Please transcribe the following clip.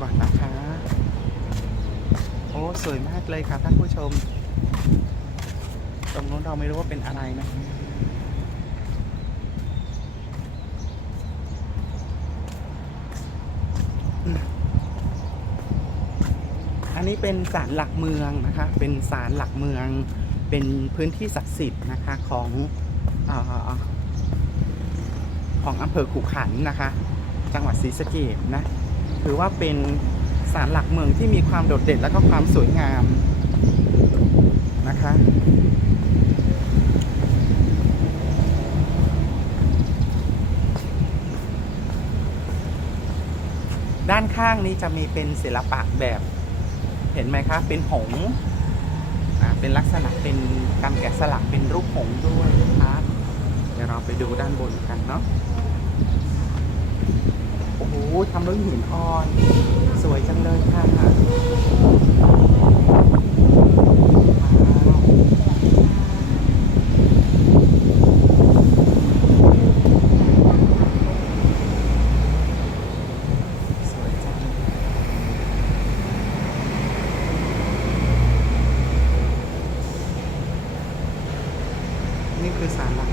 ก่อนนะคะ โอ้สวยมากเลยค่ะท่านผู้ชม ตรงนู้นเราไม่รู้ว่าเป็นอะไรนะอันนี้เป็นศาลหลักเมืองนะคะ เป็นศาลหลักเมือง เป็นพื้นที่ศักดิ์สิทธิ์นะคะของอของอำเภอขุขันนะคะ จังหวัดศรีสะเกดนะ ถือว่าเป็นศาลหลักเมืองที่มีความโดดเด่นและก็ความสวยงามนะคะด้านข้างนี้จะมีเป็นศิลปะแบบเห็นไหมคะ เป็นหงเป็นลักษณะเป็นการแกะสลักเป็นรูปหงด้วยนะคะเดี๋ยวเราไปดูด้านบนกันเนาะโอ้โห ทำด้วยหินอ่อน สวยจังเลยค่ะสวยจังนี่คือศาลหลัก